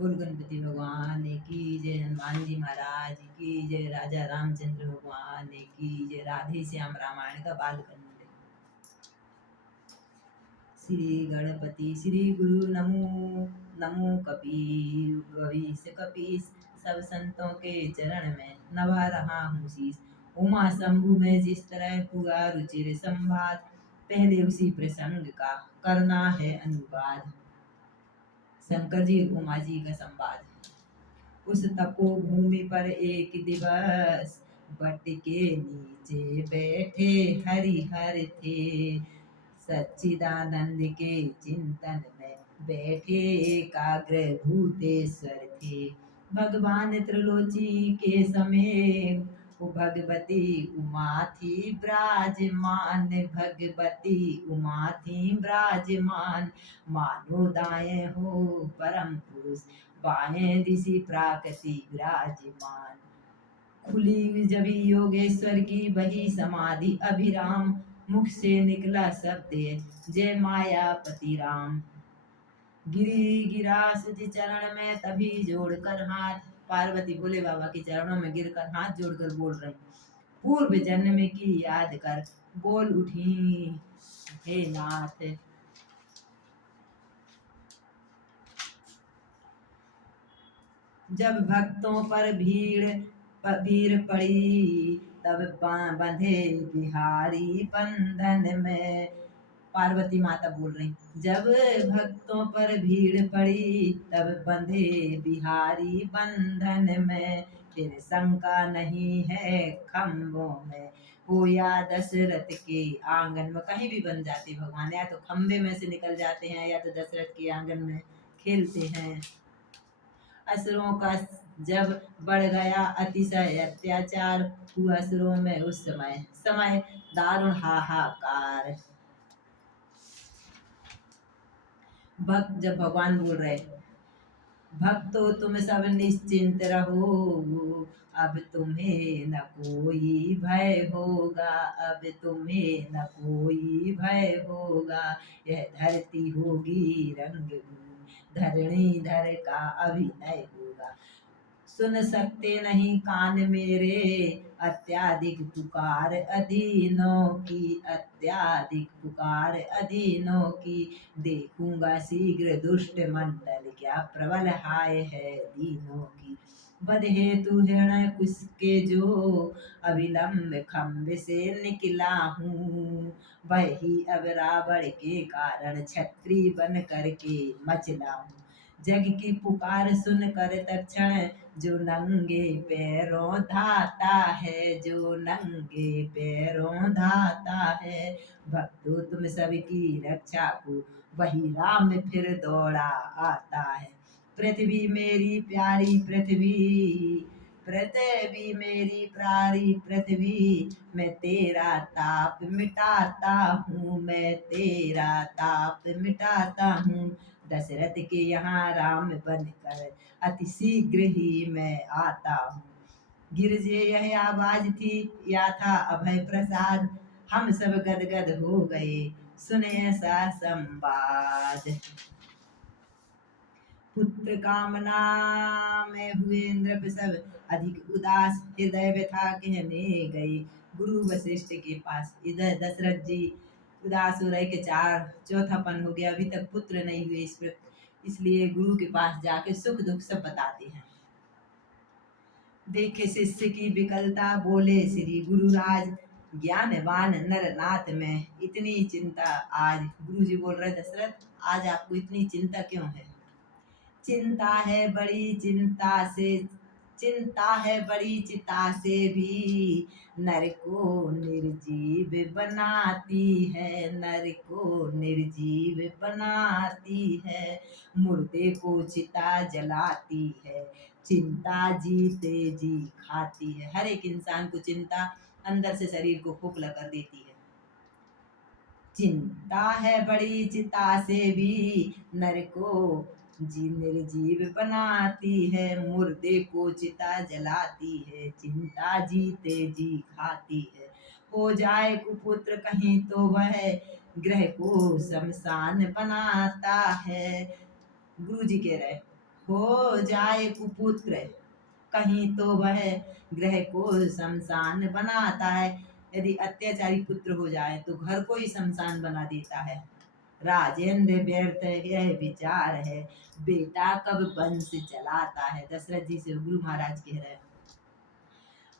बोल गणपति भगवान की जय, हनुमान जी महाराज की जय, राजा रामचंद्र भगवान की जय, राधे श्याम रामायण का बालकांड। श्री गणपति श्री गुरु नमो नमो कपीर गवीश कपीस, सब संतों के चरण में नवा रहा हूँ शीस। उमा शंभु में जिस तरह हुआ रुचिर संवाद, पहले उसी प्रसंग का करना है अनुवाद। शंकर जी उमा जी का संवाद। उस तपो भूमि पर एक दिवस, बट के नीचे बैठे हरिहर थे। सच्चिदानंद के चिंतन में बैठे एकाग्र भूतेश्वर थे। भगवान त्रिलोची के समय वो भगवती उमा थी विराजमान, भगवती उमा थी विराजमान। मानो दाएं हो परम पुरुष, बाएं दिशि प्राकृति विराजमान। खुली जबी योगेश्वर की वही समाधि, अभिराम मुख से निकला शब्द जय मायापति राम। गिरी गिरास जी चरण में तभी जोड़कर हाथ, पार्वती भोले बाबा के चरणों में गिरकर हाथ जोड़कर बोल रही, पूर्व जन्म की याद कर बोल उठी हे नाथ। जब भक्तों पर भीड़ पड़ी, तब बंधे बिहारी बंधन में। पार्वती माता बोल रही, जब भक्तों पर भीड़ पड़ी, तब बंधे बिहारी बंधन में। फिर शंका नहीं है खम्भों में, हो या दशरथ के आंगन में। कहीं भी बन जाते भगवान, या तो खम्भे में से निकल जाते हैं या तो दशरथ के आंगन में खेलते हैं। असुरों का जब बढ़ गया अतिशय अत्याचार, हुआ असुरों में उस समय दारुण हाहाकार। भक्त जब भगवान बोल रहे, भक्तों तुम सब निश्चिंत रहो, अब तुम्हें न कोई भय होगा, अब तुम्हें न कोई भय होगा। यह धरती होगी रंगभूमि, धरणीधर का अभिनय होगा। सुन सकते नहीं कान मेरे, अत्याधिक पुकार अधीनों की, अत्याधिक पुकार अधीनों की। देखूंगा शीघ्र दुष्ट मंडल, क्या प्रबल हाय है दीनों की। बद हेतु हृदय कुसके जो, अविलंब खम्भ से निकला हूँ। वही अब रावण के कारण छत्री बन करके मचला हूँ। जग की पुकार सुन कर तक्षण, जो नंगे पैरों धाता है, जो नंगे पैरों धाता है। भक्तों तुम सबकी रक्षा को, वही राम फिर दौड़ा आता है। पृथ्वी मेरी प्यारी पृथ्वी, पृथ्वी मेरी प्यारी पृथ्वी, मैं तेरा ताप मिटाता हूँ, मैं तेरा ताप मिटाता हूँ। दशरथ के यहाँ राम बनकर अति शीघ्र ही मैं आता हूँ। गिरजे यह आवाज थी, या था अभय प्रसाद। हम सब गदगद हो गए सुने ऐसा संवाद। पुत्र कामना में हुए इंद्र सब अधिक उदास, हृदय व्यथा कहने गए गुरु वशिष्ठ के पास। इधर दशरथ जी उदास हो रहे कि चौथापन हो गया, अभी तक पुत्र नहीं हुए, इसलिए गुरु के पास जाके सुख दुख सब बताते हैं। देखे शिष्य की विकलता, बोले श्री गुरुराज, ज्ञानवान नरनाथ में इतनी चिंता आज। गुरु जी बोल रहे, दशरथ आज आपको इतनी चिंता क्यों है? चिंता है बड़ी चिंता है बड़ी चिता से भी, नर को निर्जीव बनाती है, नर को निर्जीव बनाती है। मुर्दे को चिता जलाती है, चिंता जीते जी खाती है। हर एक इंसान को चिंता अंदर से शरीर को खोखला कर देती है। चिंता है बड़ी चिता से भी, नर को निर्जीव बनाती है, मुर्दे को चिता जलाती है, चिंता जीते जी खाती है। हो जाए कुपुत्र कहीं तो वह गृह को शमशान बनाता है। गुरु जी कह रहे, हो जाए कुपुत्र, कहीं तो वह ग्रह को शमशान बनाता है। यदि अत्याचारी पुत्र हो जाए तो घर को ही शमशान बना देता है। राजेंद्र व्यर्थ यह विचार है, बेटा कब वंश चलाता है। दशरथ जी से गुरु महाराज कह रहे हैं।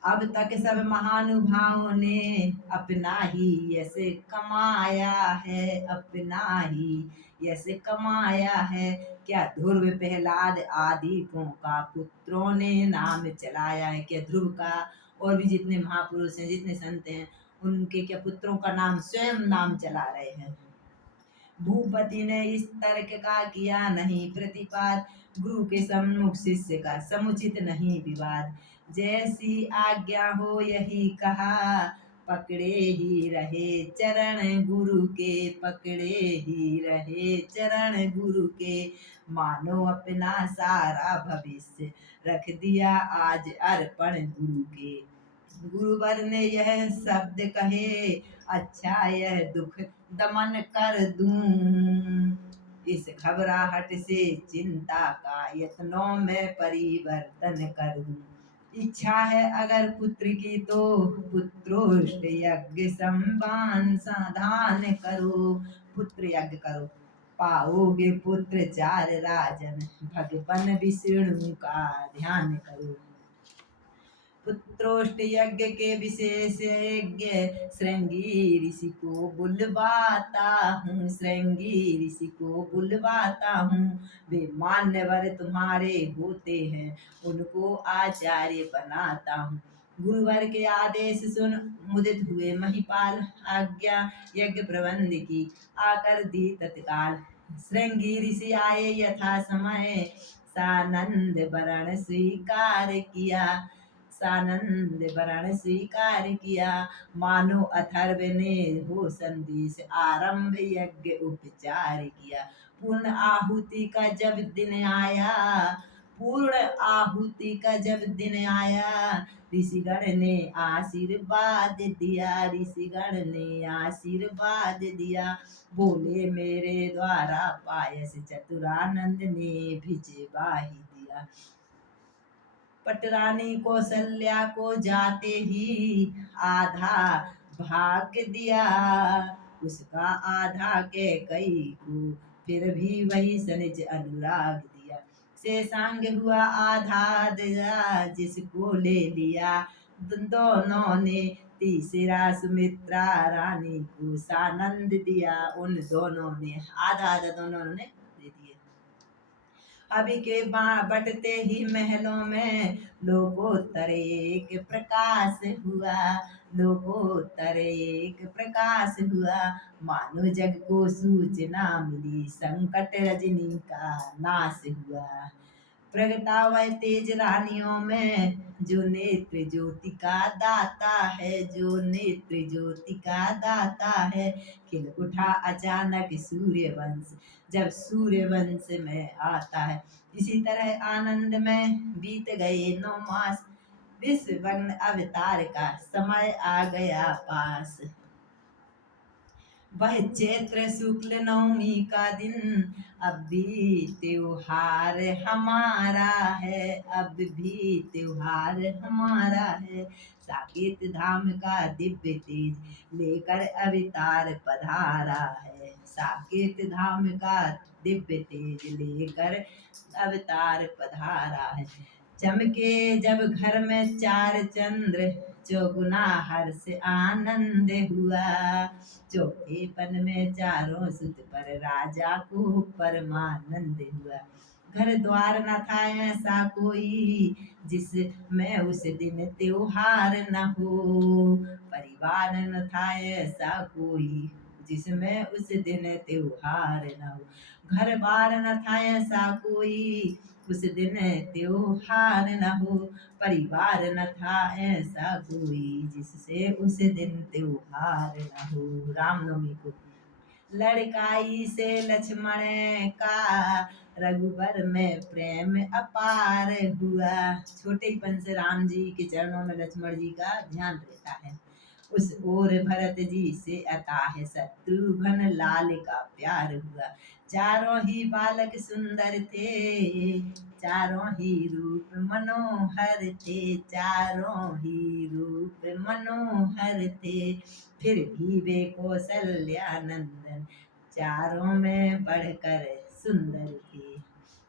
अब तक सब महानुभावों ने अपना ही यश कमाया है, अपना ही यश कमाया है। क्या ध्रुव प्रहलाद आदि को का पुत्रों ने नाम चलाया है। क्या ध्रुव का और भी जितने महापुरुष हैं, जितने संत हैं, उनके क्या पुत्रों का नाम स्वयं नाम चला रहे हैं। भूपति ने इस तर्क का किया नहीं प्रतिपाद, गुरु के सम्मुख शिष्य का समुचित नहीं विवाद। जैसी आज्ञा हो यही कहा, पकड़े ही रहे चरण गुरु के, पकड़े ही रहे चरण गुरु के। मानो अपना सारा भविष्य रख दिया आज अर्पण गुरु के। गुरुवर ने यह शब्द कहे, अच्छा यह दुख दमन कर दूं। इस घबराहट से चिंता का यत्नों में परिवर्तन कर दूं। इच्छा है अगर पुत्र की तो पुत्रोष्ट यज्ञ संबान साधान करो। पुत्र यज्ञ करो, पाओगे पुत्र चार राजन, भगवन विष्णु का ध्यान करो। पुत्रोष्ट यज्ञ के विशेषज्ञ श्रृंगी ऋषि को बुलवाता हूँ, श्रृंगी ऋषि को बुलवाता हूँ। वे मान्यवर तुम्हारे होते हैं, उनको आचार्य बनाता हूँ। गुरुवर के आदेश सुन मुदित हुए महिपाल, आज्ञा यज्ञ प्रबंध की आकर दी तत्काल। श्रृंगी ऋषि आए यथा समय, सानंद वरण स्वीकार किया, सानंद वरण स्वीकार किया। मानो अथर्व ने हो संदेश, आरंभ यज्ञ उपचार किया। पूर्ण आहुति का जब दिन आया, पूर्ण आहुति का जब दिन आया, ऋषिगण ने आशीर्वाद दिया, ऋषिगण ने आशीर्वाद दिया। बोले मेरे द्वारा पायस चतुरानंद ने भिजवा ही दिया। पटरानी कौशल्या को जाते ही आधा भाग दिया, उसका आधा कैकई को फिर भी वही सनिज अनुराग दिया। शेषांग हुआ आधा दिया, जिसको ले लिया दोनों ने, तीसरा सुमित्रा रानी को सानंद दिया। उन दोनों ने आधा आधा दोनों ने दे दिए। अभी के बटते ही महलों में लोकोत्तर एक प्रकाश हुआ, लोकोत्तर एक प्रकाश हुआ। मानो जग को सूचना मिली, संकट रजनी का नाश हुआ। प्रगटा वह तेज रानियों में, जो नेत्र ज्योति का दाता है, जो नेत्र ज्योति का दाता है। खिल उठा अचानक सूर्यवंश, जब सूर्यवंश में आता है। इसी तरह आनंद में बीत गए 9 मास, विश्ववर्ण अवतार का समय आ गया पास। वह चैत्र शुक्ल नवमी का दिन, अब भी त्योहार हमारा है, अब भी त्योहार हमारा है। साकेत धाम का दिव्य तेज लेकर अवतार पधारा है, साकेत धाम का दिव्य तेज लेकर अवतार पधारा है। चमके जब घर में 4 चंद्र, चौगुना हर्ष आनंद हुआ। चौथे पन में चारों सुत पर, राजा को परमानंद हुआ। घर द्वार न था ऐसा कोई, जिसमें उस दिन त्योहार न हो। परिवार न था ऐसा कोई, जिसमें उस दिन त्योहार न हो। घर बार न था ऐसा कोई, उस दिन त्योहार न हो। परिवार न था ऐसा कोई, जिससे उस दिन त्योहार न हो। रामनवमी को लड़काई से लक्ष्मण का, रघुबर में प्रेम अपार हुआ। छोटे पन से राम जी के चरणों में लक्ष्मण जी का ध्यान रहता है। उस ओर भरत जी से अताह शत्रुघ्न लाल का प्यार हुआ। चारों ही बालक सुंदर थे, चारों ही रूप मनोहर थे, चारों ही रूप मनोहर थे। फिर भी वे कौशल्या नंदन, चारों में बढ़कर सुंदर थे।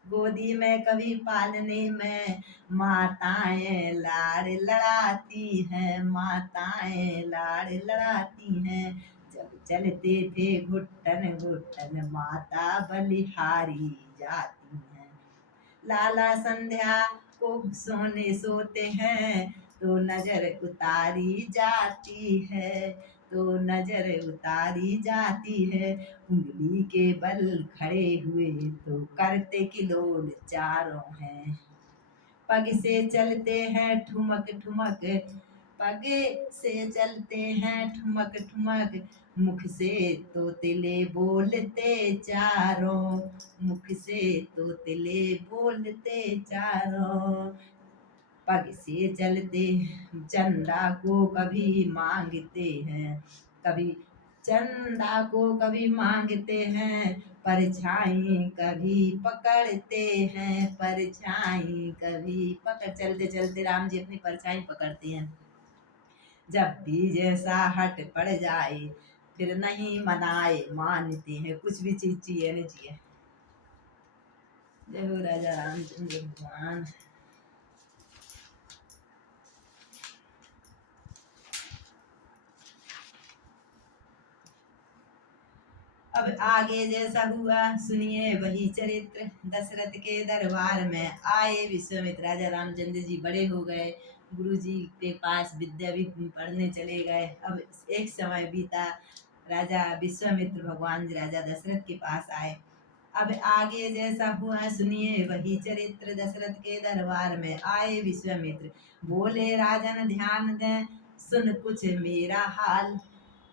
गोदी में कभी पालने में माताएं लाड़ लड़ाती हैं, माताएं लाड़ लड़ाती हैं। जब चलते थे घुटन घुटन माता बलिहारी जाती हैं। लाला संध्या को सोते हैं तो नजर उतारी जाती है, तो नजर उतारी जाती है। उंगली के बल खड़े हुए तो करते किलोल चारों हैं। पग से चलते हैं ठुमक ठुमक, पग से चलते हैं ठुमक ठुमक। मुख से तोतले बोलते चारों, मुख से तोतले बोलते चारों। पग से चलते चंदा को कभी मांगते हैं, कभी चंदा को कभी मांगते हैं। परछाई कभी पकड़ते हैं, परछाई कभी पकड़। चलते चलते राम जी अपनी परछाई पकड़ते हैं। जब भी जैसा हट पड़ जाए फिर नहीं मनाए मानते हैं। कुछ भी चीज चाहिए नहीं चाहिए। जय हो राजा रामचंद्र भगवान। अब आगे जैसा हुआ सुनिए वही चरित्र। दशरथ के दरबार में आए विश्वामित्र। राजा रामचंद्र जी बड़े हो गए, गुरु जी के पास विद्या भी पढ़ने चले गए। अब एक समय बीता, राजा विश्वामित्र भगवान जी राजा दशरथ के पास आए। अब आगे जैसा हुआ सुनिए वही चरित्र। दशरथ के दरबार में आए विश्वामित्र, बोले राजन ध्यान दें सुन कुछ मेरा हाल।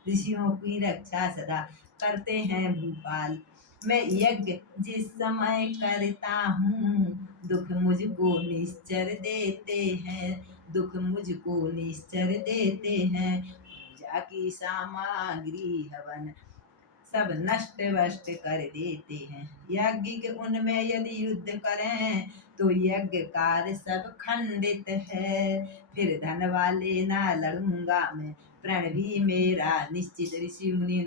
ऋषियों की रक्षा सदा करते हैं भूपाल। मैं यज्ञ जिस समय करता हूँ दुख मुझको निश्चर देते हैं, दुख मुझको निश्चर देते हैं। पूजा की सामग्री हवन सब नष्ट वष्ट कर देते हैं। यज्ञ के उनमें यदि युद्ध करें तो यज्ञ कार्य सब खंडित है। फिर धन वाले ना लड़ूंगा मैं, प्रण भी मेरा निश्चित। ऋषि मुनि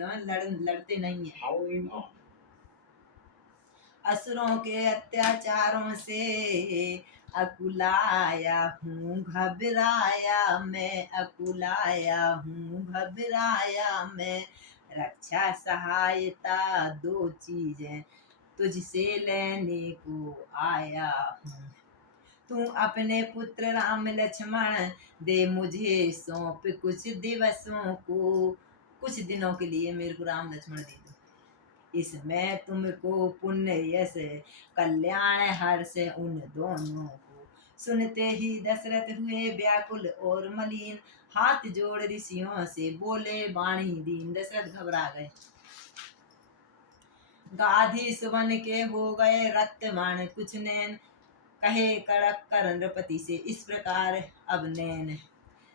लड़ते नहीं है। असुरों के अत्याचारों से अकुलाया हूँ घबराया मैं, अकुलाया हूँ घबराया मैं। रक्षा सहायता दो चीजें तुझसे लेने को आया हूँ। तू अपने पुत्र राम लक्ष्मण दे मुझे सौंप कुछ दिवसों को, कुछ दिनों के लिए मेरे को राम लक्ष्मण दे दो। इसमें तुमको पुण्य यश कल्याण हर्ष उन दोनों को। सुनते ही दशरथ हुए व्याकुल और मलिन, हाथ जोड़ ऋषियों से बोले वाणी दीन। दशरथ घबरा गए। गाधी सुवन के हो गए रक्तमान कुछ नैन, कहे कड़क कर नृपति से इस प्रकार अब नैन।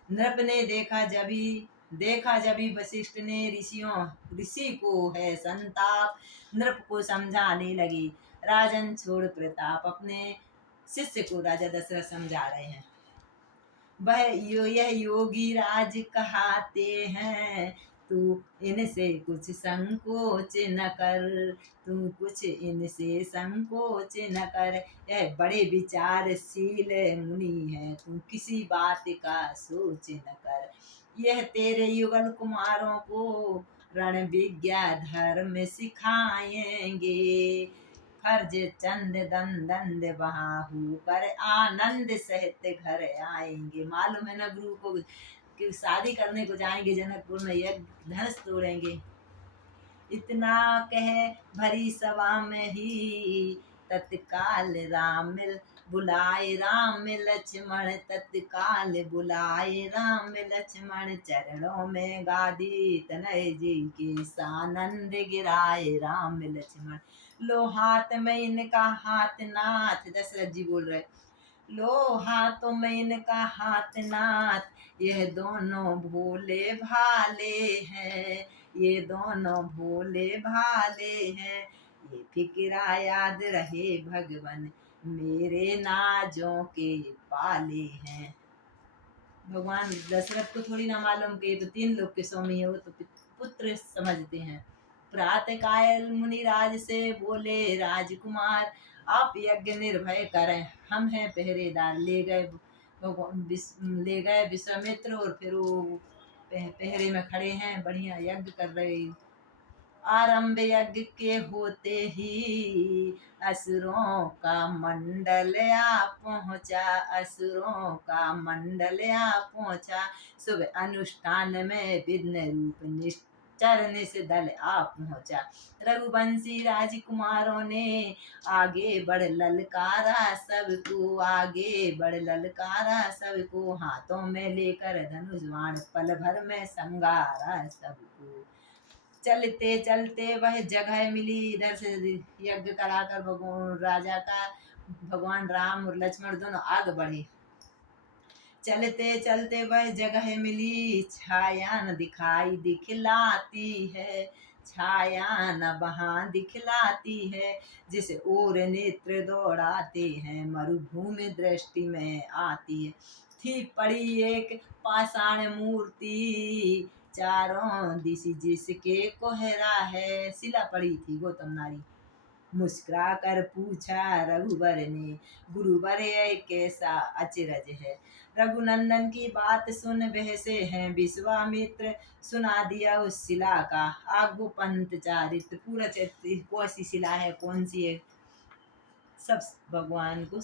नृप ने देखा जभी वशिष्ठ ने ऋषि को है संताप। नृप को समझाने लगे राजन छोड़ प्रताप। अपने शिष्य को राजा दशरथ समझा रहे हैं। यह योगी राज कहाते हैं, तू इनसे कुछ संकोच न कर, तू कुछ इनसे संकोच न कर। यह बड़े विचारशील मुनि है, तू किसी बात का सोच न कर। यह तेरे युगल कुमारों को रण विद्या धर्म सिखाएंगे। फर्ज चंद दंद बहाहू कर आनंद सहित घर आएंगे। मालूम है ना गुरु को कि शादी करने को जाएंगे जनकपुर में, यज्ञ धनुष तोड़ेंगे। इतना कह भरी सभा में ही तत्काल राम बुलाए राम लक्ष्मण, तत्काल बुलाए राम लक्ष्मण। चरणों में गादी तनय जी के सानंद गिराए राम लक्ष्मण। लो हाथ में इनका हाथ नाथ। दशरथ जी बोल रहे लो हाथों में इनका हाथ नाथ, यह दोनों भोले भाले हैं, ये दोनों भोले भाले हैं। ये फिक्रा याद रहे भगवन, मेरे नाजों के पाले हैं। भगवान दशरथ को थोड़ी ना मालूम कि ये तो 3 लोग के स्वामी है, वो तो पुत्र समझते हैं। प्रातः कायल मुनिराज से बोले राजकुमार, आप यज्ञ निर्भय करें, हम हैं पहरेदार। ले गए विश्वामित्र, और फिर वो पहरे में खड़े हैं, बढ़िया यज्ञ कर रहे। आरंभ यज्ञ के होते ही असुरों का मंडल आ पहुंचा, असुरों का मंडल आ पहुंचा। शुभ अनुष्ठान में विघ्न रूप निश्चर से दल आ पहुंचा। रघुवंशी राजकुमारों ने आगे बढ़ ललकारा सबको, आगे बढ़ ललकारा सबको। हाथों में लेकर धनुष बाण पल भर में संगारा सबको। चलते चलते वह जगह मिली, इधर से यज्ञ कराकर भगवान राजा का भगवान राम और लक्ष्मण दोनों आगे बढ़े। चलते चलते वह जगह मिली, छाया न दिखाई दिखलाती है, छाया न वहाँ दिखलाती है। जिस ओर नेत्र दौड़ाते हैं, मरुभूमि दृष्टि में आती है। थी पड़ी एक पाषाण मूर्ति, चारों दिशा जिसके कोहरा है। शिला पड़ी थी गौतम नारी। मुस्कुरा कर पूछा रघुवर ने, गुरुवर ये कैसा अचरज है। रघुनंदन की बात सुन बहसे हैं विश्वामित्र, सुना दिया उस शिला का आगु पंत चारित्र। पूरा चरित्र कौन सी शिला है, कौन सी है, सब भगवान को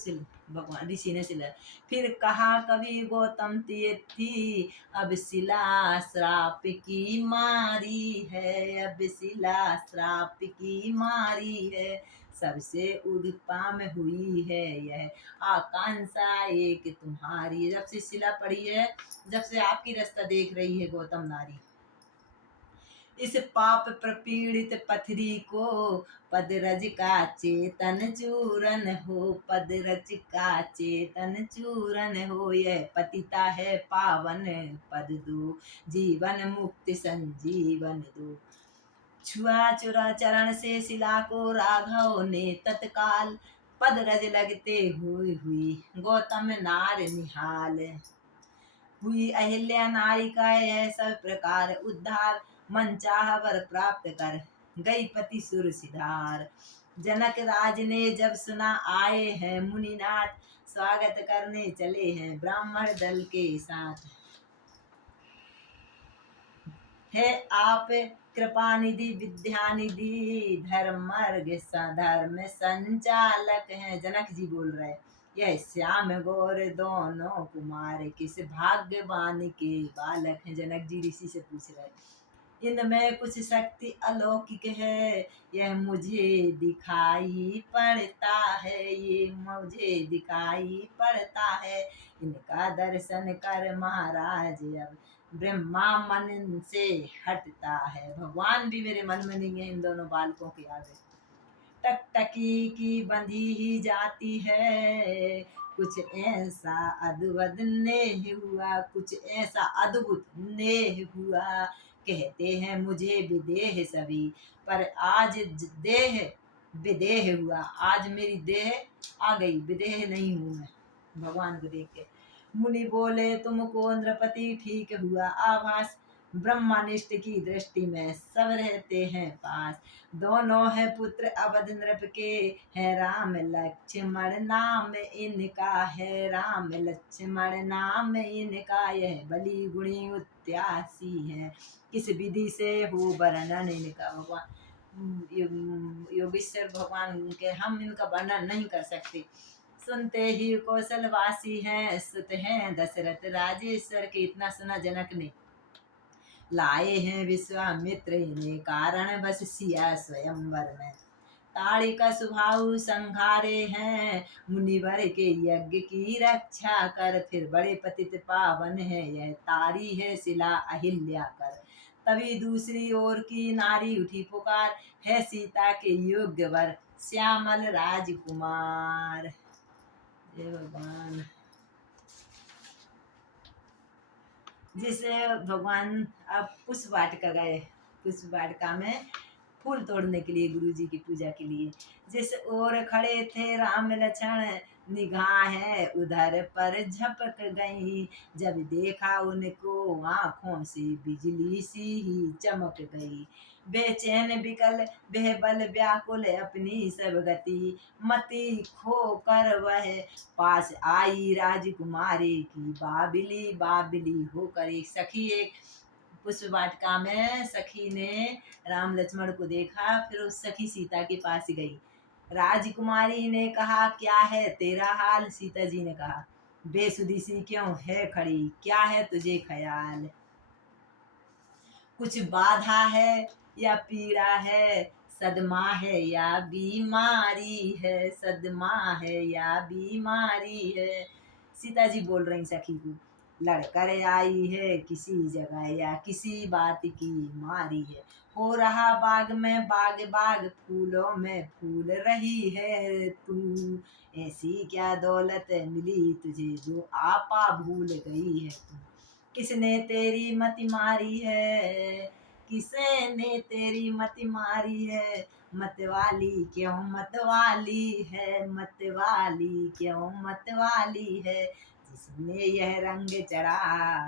भगवान ऋषि ने सिला। फिर कहा कवि गौतम थी, अब शिला श्राप की मारी है, अब शिला श्राप की मारी है। सबसे उद्पाम हुई है यह आकांक्षा एक तुम्हारी। जब से शिला पड़ी है, जब से आपकी रास्ता देख रही है गौतम नारी। इस पाप प्रपीड़ित पथरी को पदरज का चेतन चूरन हो, पदरज का चेतन चूरन हो। यह पतिता है पावन पद दो, जीवन मुक्ति संजीवन दो। छुआ चुरा चरण से शिला को राघव ने तत्काल, पद रज लगते हुई हुई गौतम नार निहाल। हुई अहिल्या नारी का यह सब प्रकार उद्धार, मन चाह वर प्राप्त कर गई पति सुर सिधार। जनक राज ने जब सुना आए हैं मुनिनाथ, स्वागत करने चले हैं ब्राह्मण दल के साथ। है आप कृपा निधि विद्या निधि, धर्म संचालक हैं। जनक जी बोल रहे, यह श्याम गौर दोनों कुमार किस भाग्यवान के बालक हैं। जनक जी ऋषि से पूछ रहे, इनमें कुछ शक्ति अलौकिक है, यह मुझे दिखाई पड़ता है, ये मुझे दिखाई पड़ता है। इनका दर्शन कर महाराज अब ब्रह्मा मन से हटता है। भगवान भी मेरे मन में नहीं है इन दोनों बालकों के आगे। टकटकी की बंधी ही जाती है, कुछ ऐसा अद्भुत नेह हुआ, कुछ ऐसा अद्भुत नेह हुआ। कहते हैं मुझे विदेह सभी, पर आज देह विदेह हुआ। आज मेरी देह आ गई, विदेह नहीं हूँ मैं। भगवान को देख के मुनि बोले, तुमको नृपति ठीक हुआ आभास, ब्रह्मनिष्ठ की दृष्टि में सब रहते हैं पास। दोनों है पुत्र अवध नृप के, है राम लक्ष्मण नाम इनका, है राम लक्ष्मण नाम इनका। यह बलि गुणी उत्यासी है, किस विधि से हो वर्णन इनका। भगवान योगेश्वर भगवान के हम इनका वर्णन नहीं कर सकते। सुनते ही कौशलवासी हैं, सुत हैं दशरथ राजेश्वर के। इतना सुना जनक ने, लाए हैं विश्वामित्र इन्हें कारण बस सिया स्वयंवर में। ताड़ी का स्वभाव संघारे हैं, मुनिवर के यज्ञ की रक्षा कर। फिर बड़े पतित पावन है, यह तारी है शिला अहिल्या कर। तभी दूसरी ओर की नारी उठी पुकार, है सीता के योग्य वर श्यामल राजकुमार। हे भगवान। जिसे भगवान अब पुष्प वाटिका गए, पुष्प वाटिका में फूल तोड़ने के लिए, गुरु जी की पूजा के लिए। जिस ओर खड़े थे राम लक्ष्मण, निगाहें उधर पर झपक गई। जब देखा उनको आंखों से बिजली सी ही चमक गई। बेचैन बिकल बेबल व्याकुल अपनी सब गति, मति खो कर वह पास आई राजकुमारी की। बाबिली बाबिली होकर एक सखी, एक पुष्प वाटिका में सखी ने राम लक्ष्मण को देखा, फिर उस सखी सीता के पास गई। राजकुमारी ने कहा, क्या है तेरा हाल? सीता जी ने कहा, बेसुधी सी क्यों है खड़ी, क्या है तुझे ख्याल? कुछ बाधा है या पीड़ा है, सदमा है या बीमारी है, सदमा है या बीमारी है। सीता जी बोल रही सखी को, लड़कर आई है किसी जगह या किसी बात की मारी है। हो रहा बाग में बाग बाग, फूलों में फूल रही है तू। ऐसी क्या दौलत मिली तुझे जो आपा भूल गई है तू। किसने तेरी मति मारी है, किसने तेरी मति मारी है। मतवाली क्यों मतवाली है, मतवाली क्यों मतवाली है। जिसने यह रंग चढ़ा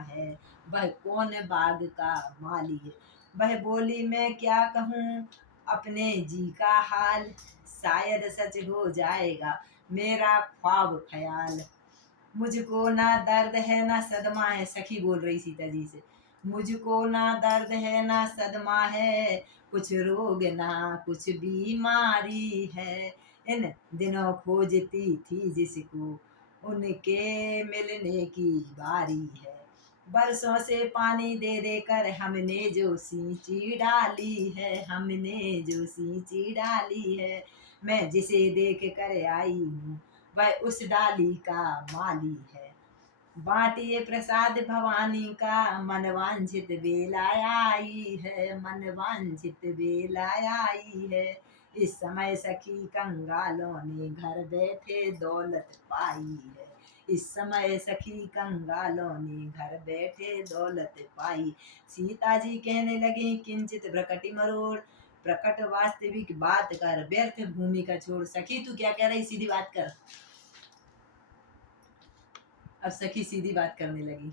है, वह कौन बाग का माली है। वह बोली, मैं क्या कहूँ अपने जी का हाल, शायद सच हो जाएगा मेरा ख्वाब ख्याल। मुझको ना दर्द है ना सदमा है, सखी बोल रही सीता जी से, मुझको ना दर्द है ना सदमा है, कुछ रोग ना कुछ बीमारी है। इन दिनों खोजती थी जिसको, उनके मिलने की बारी है। बरसों से पानी दे दे कर हमने जो सींची डाली है, हमने जो सींची डाली है। मैं जिसे देख कर आई हूँ, वह उस डाली का माली है। बाटिए प्रसाद भवानी का, मन वांछित बेला आई है, मन वांछित बेला आई है। इस समय सखी कंगालों ने घर बैठे दौलत पाई है। इस समय सखी कंगालों ने घर बैठे दौलत पाई। सीता जी कहने लगी, किंचित प्रकटि मरोड़, प्रकट वास्तविक बात कर, व्यर्थ भूमि का छोड़। सखी तू क्या कह रही, सीधी बात कर। अब सखी सीधी बात करने लगी।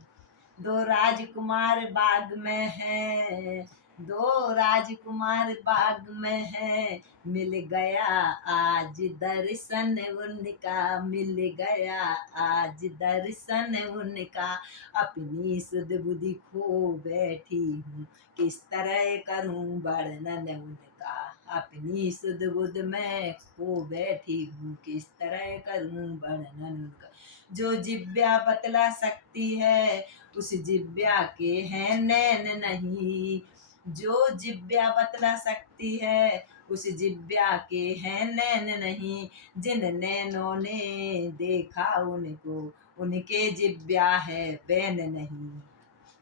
दो राजकुमार बाग में है, दो राजकुमार बाग में है, मिल गया आज दर्शन उनका, मिल गया आज दर्शन उनका। अपनी सुध बुद्धि खो बैठी हूँ, किस तरह करूँ वर्णन उनका। अपनी सुध बुध में खो बैठी हूँ, किस तरह करूँ वर्णन उनका। जो जिव्या बतला सकती है, उस जिव्या के हैं नैन नहीं। जो जिव्या बतला सकती है, उस जिव्या के हैं नैन नहीं। जिन नैनों ने देखा उनको, उनके जिव्या है बैन नहीं।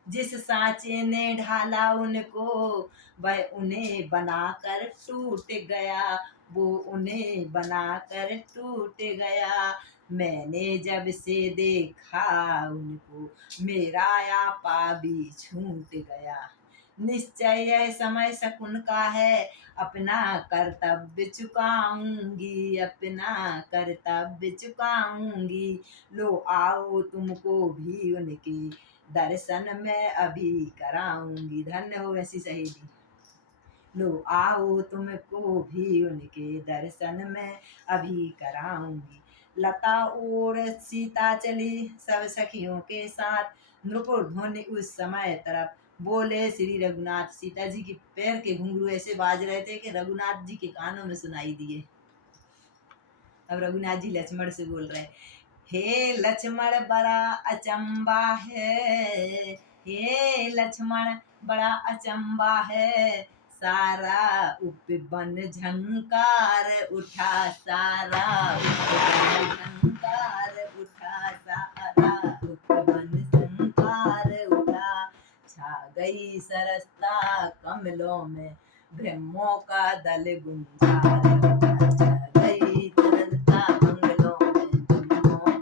जिस सांचे ने ढाला उनको, वह उन्हें बनाकर टूट गया, वो उन्हें बनाकर टूट गया। मैंने जब से देखा उनको, मेरा आपा भी छूट गया। निश्चय यह समय शकुन का है, अपना कर्तव्य चुकाऊंगी, अपना कर्तव्य चुकाऊंगी। लो आओ तुमको भी उनके दर्शन में अभी कराऊंगी। धन्य हो ऐसी सहेली। लो आओ तुमको भी उनके दर्शन में अभी कराऊंगी। लता और सीता चली सब सखियों के साथ, नृपुर ध्वनि उस समय तरफ। बोले श्री रघुनाथ। सीता जी के पैर के घुंघरू ऐसे बाज रहे थे कि रघुनाथ जी के कानों में सुनाई दिए। अब रघुनाथ जी लक्ष्मण से बोल रहे, हे लक्ष्मण बड़ा अचंबा है, हे लक्ष्मण बड़ा अचंबा है। सारा उपवन झंकार उठा, सारा उपवन झंकार उठा, सारा उपवन झंकार उठा। छा गई सरसता कमलों में, ब्रह्मों का दल गुंजार। छा गई सरसता कमलों में, ब्रह्मों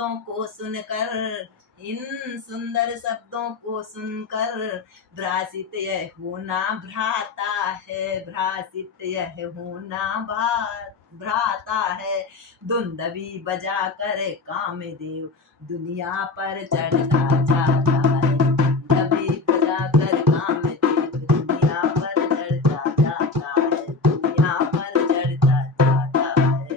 शब्दों को सुनकर, इन सुंदर शब्दों को सुनकर भ्रासित यह होना भ्राता है, भ्रासित यह होना भ्राता है। धुंधवी बजा कर कामदेव दुनिया पर चढ़ता जाता है, धुंधवी बजा कर कामदेव दुनिया पर चढ़ता जाता है, दुनिया पर चढ़ता जाता है।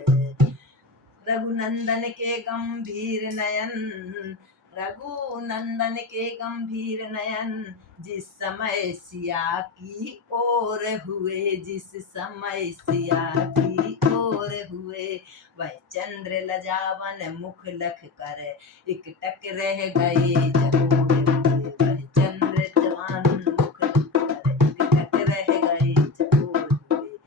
रघुनंदन के गंभीर नयन, रघुनंदन के गंभीर नयन जिस समय सिया की ओर हुए, जिस समय सिया की ओर हुए, वह चंद्र लजावन मुख लख कर एकटक रह गए जगोरे हुए, वह चंद्र जवान मुख लख कर एकटक रह गए जगोरे हुए।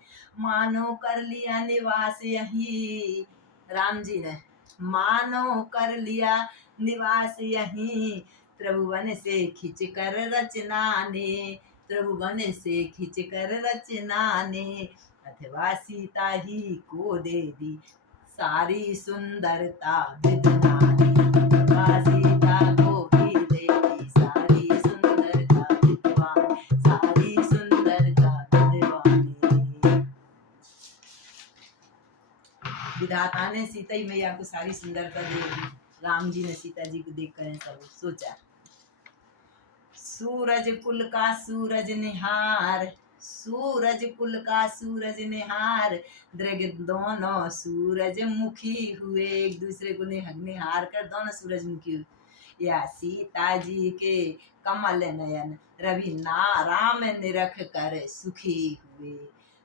मानो कर लिया निवास यही, राम जी ने मानो कर लिया निवास यहीं, त्रिभुवन से खिंच कर रचना ने, त्रिभुवन से खिंच कर रचना ने, अथवा सीता ही को दे दी सारी सुंदरता विधना ने, अथवा सीता को ही दे दी सारी सुंदरता विद्वान, सारी सुंदरता विद्वान। विधाता ने सीता ही मैया को सारी सुंदरता दे दी। राम जी ने सीता जी को देखकर सब सोचा। सूरज कुल का सूरज निहार, सूरज कुल का सूरज निहार, दृग दोनों सूरज मुखी हुए, एक दूसरे को निहार कर दोनों सूरज मुखी हुए। या सीता जी के कमल नयन रवि नाराम निरख कर सुखी हुए।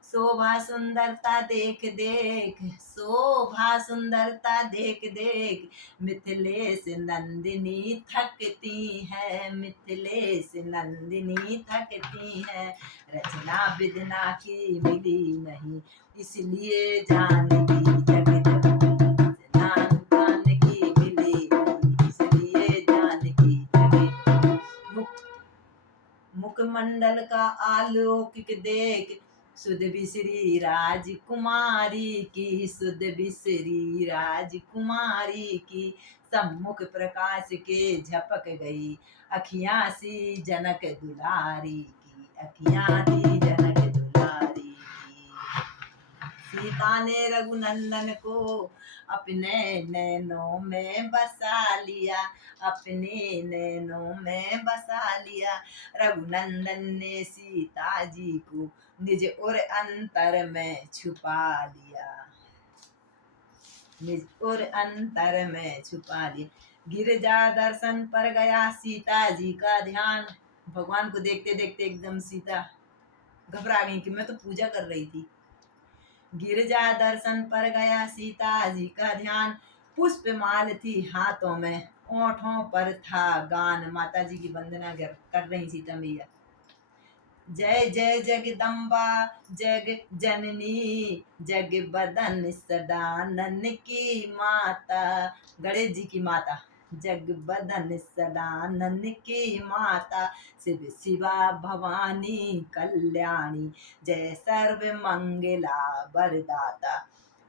शोभा सुंदरता देख देख, शोभा सुंदरता देख देख, मिथिलेश नंदिनी थकती है, मिथिलेश नंदिनी थकती है। रचना विधना की मिली नहीं, इसलिए जानकी जगत रचना कान की मिली नहीं, इसलिए जानकी जगत। मुखमंडल का आलोकिक देख, सुध बिसरी राजकुमारी की, सुध बिसरी राजकुमारी की। सम्मुख प्रकाश के झपक गई अखियां सी जनक दुलारी की, अखियां थी जनक दुलारी की। सीता ने रघुनंदन को अपने नैनों में बसा लिया, अपने नैनों में बसा लिया। रघुनंदन ने सीता जी को निज और अंतर में छुपा लिया, निज और अंतर में छुपा लिया। गिरजा दर्शन पर गया सीता जी का ध्यान, भगवान को देखते देखते एकदम सीता घबरा गई कि मैं तो पूजा कर रही थी। गिरजा दर्शन पर गया सीता जी का ध्यान, पुष्पमाल थी हाथों में, ओठों पर था गान, माता जी की वंदना कर रही सीता मैया। जय जय जगदम्बा जग जननी, जग बदन सदानन की माता, गणेश जी की माता, जग बदन सदानन की माता। शिव शिवा भवानी कल्याणी, जय सर्व मंगला वरदाता।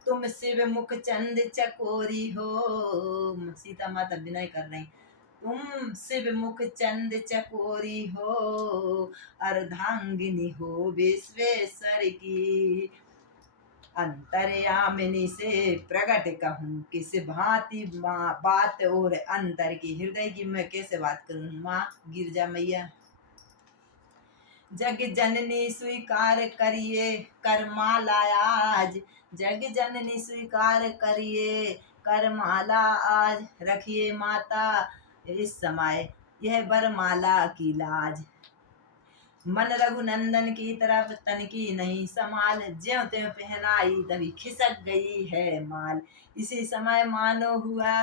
तुम शिव मुख चंद चकोरी हो, सीता माता विनय कर रही, तुम शिव मुख चंद चकोरी हो, अर्धांगिनी हो विश्वेश्वर की। अंतर्यामिनी से प्रकट कहूँ किस भांति बात और अंतर की, हृदय की मैं कैसे बात करूँ माँ गिरजा मैया। जग जननी स्वीकार करिए करमाला आज, जग जननी स्वीकार करिए करमाला आज। रखिए माता इस समय यह बरमाला की लाज, मन रघुनंदन की तरफ तन की नहीं समाल, ज्यों त्यों पहनाई तभी खिसक गई है माल। इसी समय मानो हुआ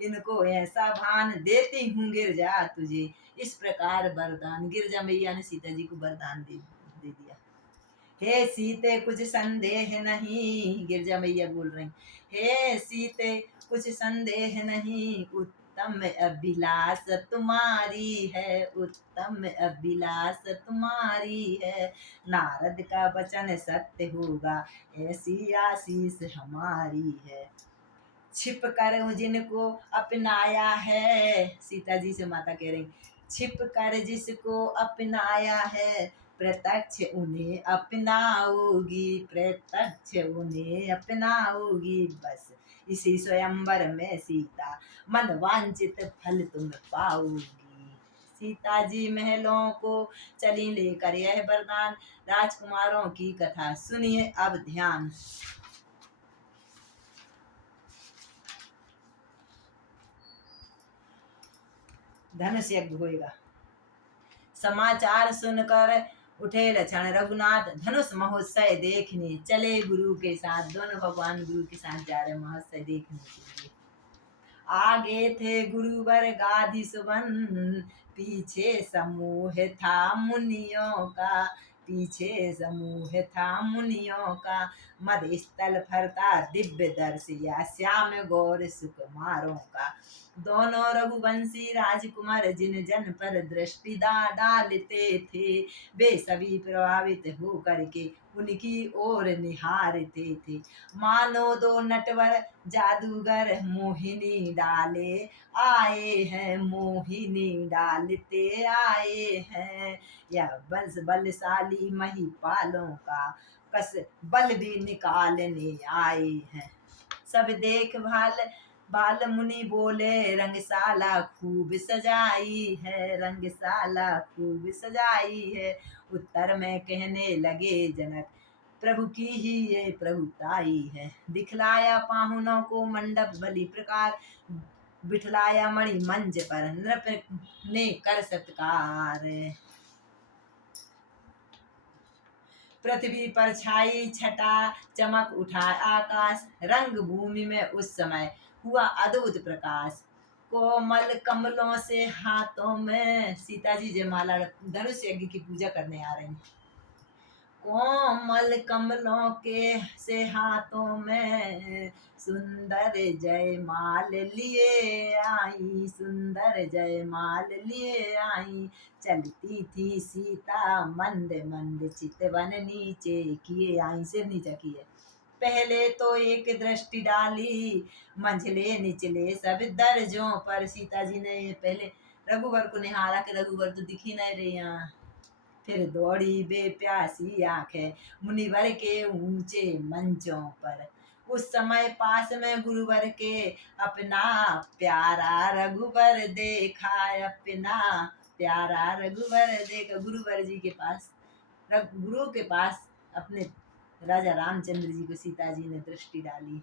इनको ऐसा भान, देती हूँ गिरजा तुझे इस प्रकार वरदान। गिरजा मैया ने सीता जी को वरदान दे दिया। हे सीते कुछ संदेह नहीं, गिरजा मैया बोल रही, हे सीते कुछ संदेह नहीं, उत्तम अभिलाष तुम्हारी है, उत्तम अभिलाष तुम्हारी है। नारद का वचन सत्य होगा ऐसी आशीष हमारी है। छिप कर जिनको अपनाया है, सीता जी से माता कह रही, छिप कर जिसको अपनाया है, प्रत्यक्ष उन्हें अपनाओगी, प्रत्यक्ष उन्हें अपनाओगी। बस इसी स्वयंवर में सीता मन वांछित फल तुम पाओगी। सीता जी महलों को चली लेकर यह वरदान, राजकुमारों की कथा सुनिए अब ध्यान। धनुष यज्ञ होएगा। समाचार सुनकर उठे लक्ष्मण रघुनाथ, धनुष महोत्सव देखने चले गुरु के साथ। दोनों भगवान गुरु के साथ जा रहे महोत्सव देखने के लिए। आगे थे गुरुवर गाधि सुबन, पीछे समूह था मुनियों का, पीछे समूह था मुनियों का। मद स्थल फरता दिव्य दर्शिया, श्याम गौर सुकुमारों का। दोनों रघुवंशी राजकुमार जिन जन पर दृष्टि डालते थे, वे सभी प्रभावित हो करके उनकी ओर निहारते थे। मानो दो नटवर जादूगर मोहिनी डाले आए हैं, मोहिनी डालते आए हैं। यह वंश बलशाली महिपालों का, कस बल भी निकालने आए हैं। सब देखभाल बाल मुनि बोले, रंगशाला खूब सजाई है, रंगशाला खूब सजाई है। उत्तर में कहने लगे जनक, प्रभु की ही ये प्रभुताई है। दिखलाया पाहुनों को मंडप बलि प्रकार, बिठलाया मणि मंच पर नृप ने कर सत्कार। पृथ्वी पर छाई छटा, चमक उठा आकाश, रंग भूमि में उस समय हुआ अद्भुत प्रकाश। कोमल कमलों से हाथों में, सीता जी जयमाला धनुष यज्ञ की पूजा करने आ रहे हैं। कोमल कमलों के से हाथों में, सुंदर जयमाल लिए आई, सुंदर जयमाल लिए आई। चलती थी सीता मंद मंद, चितवन नीचे किए आई, सिर नीचे किए। पहले तो एक दृष्टि डाली, मंझले निचले सब दर्जों पर। सीता जी ने पहले रघुवर को निहारा कि रघुवर तो दिख ही नहीं रहे यहाँ। फिर दौड़ी बेप्यासी आंखें मुनिवर के ऊंचे मंचों पर। उस समय पास में गुरुवर के अपना प्यारा रघुवर देखा, अपना प्यारा रघुवर देखा। गुरुवर जी के पास, गुरु के पास अपने राजा रामचंद्र जी को सीता जी ने दृष्टि डाली।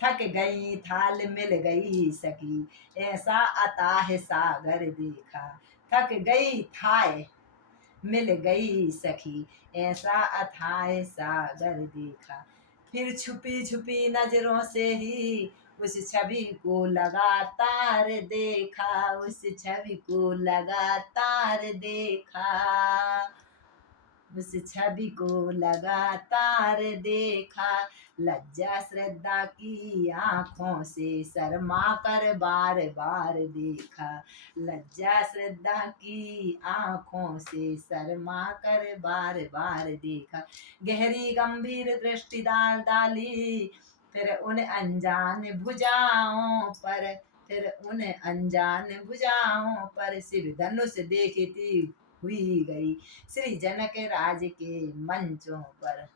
थक गई थाल मिल गई सखी, ऐसा अताह सागर देखा। थक गई थाय मिल गई सखी, ऐसा अथाह सागर देखा। फिर छुपी छुपी नजरों से ही उस छवि को लगातार देखा, उस छवि को लगातार देखा, उस छवि को लगातार देखा। लज्जा श्रद्धा की आंखों से शर्मा कर बार बार देखा, लज्जा श्रद्धा की आंखों से शर्मा कर बार बार देखा। गहरी गंभीर दृष्टि डाली, फिर उन अनजान भुजाओं पर, फिर उन अनजान भुजाओं पर। शिव धनुष देखती हुई गई श्री जनक राज के मंचों पर।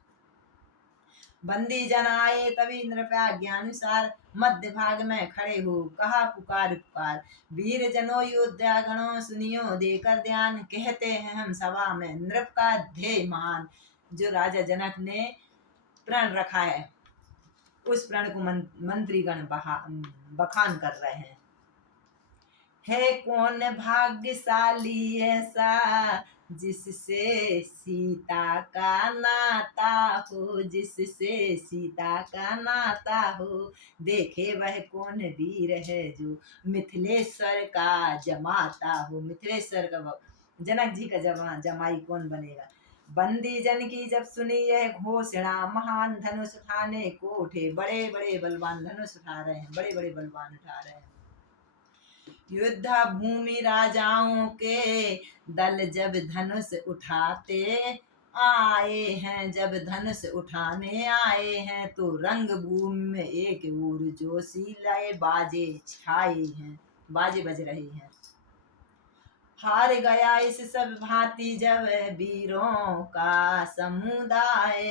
बंदी जन आए तभी नृपाज्ञानुसार, मध्य भाग में खड़े हो कहा पुकार पुकार। वीर जनों योद्धा गणों सुनियो देकर ध्यान, कहते हैं हम सभा में नृप का ध्येय मान। जो राजा जनक ने प्रण रखा है उस प्रण को मंत्री गण बखान कर रहे हैं। है कौन भाग्यशाली ऐसा, जिससे सीता का नाता हो, जिससे सीता का नाता हो। देखे वह कौन वीर है जो मिथिलेश्वर का जमाता हो। मिथिलेश्वर का जनक जी का जमाई कौन बनेगा। बंदी जन की जब सुनी यह घोषणा, महान धनुष उठाने को उठे। बड़े बड़े बलवान धनुष उठा रहे हैं, बड़े बड़े बलवान उठा रहे हैं। युद्ध भूमि राजाओं के दल जब धनुष उठाते आए हैं, जब धनुष उठाने आए हैं, तो रंग भूमि में एक ओर जोशीले बाजे छाए हैं, बाजे बज रहे हैं। हार गया इस सब भांति जब वीरों का समुदाय,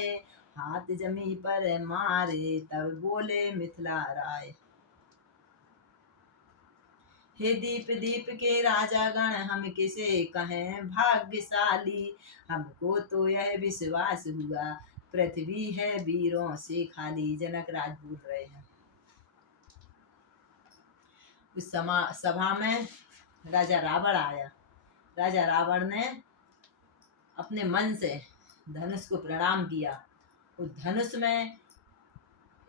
हाथ जमी पर मारे तब बोले मिथिला राय। हे दीप दीप के राजा गण, हम किसे कहें भाग्यशाली, हमको तो यह विश्वास हुआ पृथ्वी है वीरों से खाली। जनक राज बोल रहे हैं। उस सभा में राजा रावण आया। राजा रावण ने अपने मन से धनुष को प्रणाम किया। उस धनुष में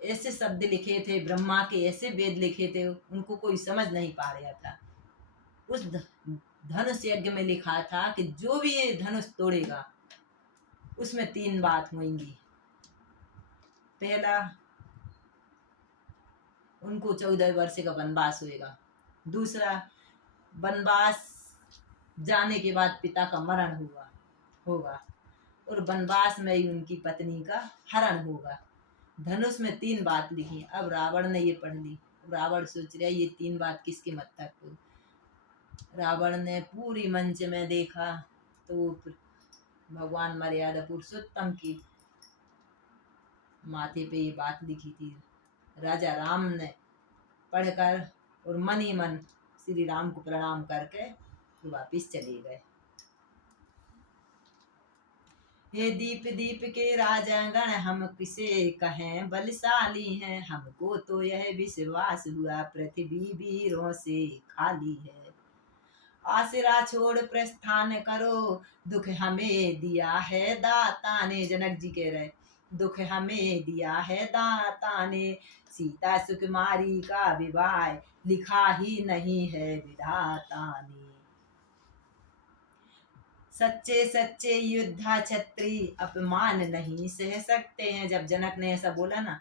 ऐसे शब्द लिखे थे, ब्रह्मा के ऐसे वेद लिखे थे, उनको कोई समझ नहीं पा रहा था। उस धनुष यज्ञ में लिखा था कि जो भी ये धनुष तोड़ेगा उसमें 3 बात होंगी। पहला, उनको 14 वर्ष का वनवास होएगा। दूसरा, वनवास जाने के बाद पिता का मरण होगा और वनवास में ही उनकी पत्नी का हरण होगा। धनुष में 3 बात लिखी। अब रावण ने ये पढ़ ली। रावण सोच रहा ये 3 बात किसके मतलब को। रावण ने पूरी मंच में देखा तो भगवान मर्यादा पुरुषोत्तम की माथे पे ये बात लिखी थी। राजा राम ने पढ़कर और मन ही मन श्री राम को प्रणाम करके तो वापिस चले गए। हे दीप दीप के राजा गण, हम किसे कहें बलशाली हैं, हमको तो यह विश्वास हुआ पृथ्वी वीरों से खाली है। आसरा छोड़ प्रस्थान करो, दुख हमें दिया है दाता ने। जनक जी कह रहे, दुख हमें दिया है दाता ने, सीता सुकुमारी का विवाह लिखा ही नहीं है विधाता ने। सच्चे सच्चे योद्धा छत्री अपमान नहीं सह सकते हैं। जब जनक ने ऐसा बोला ना,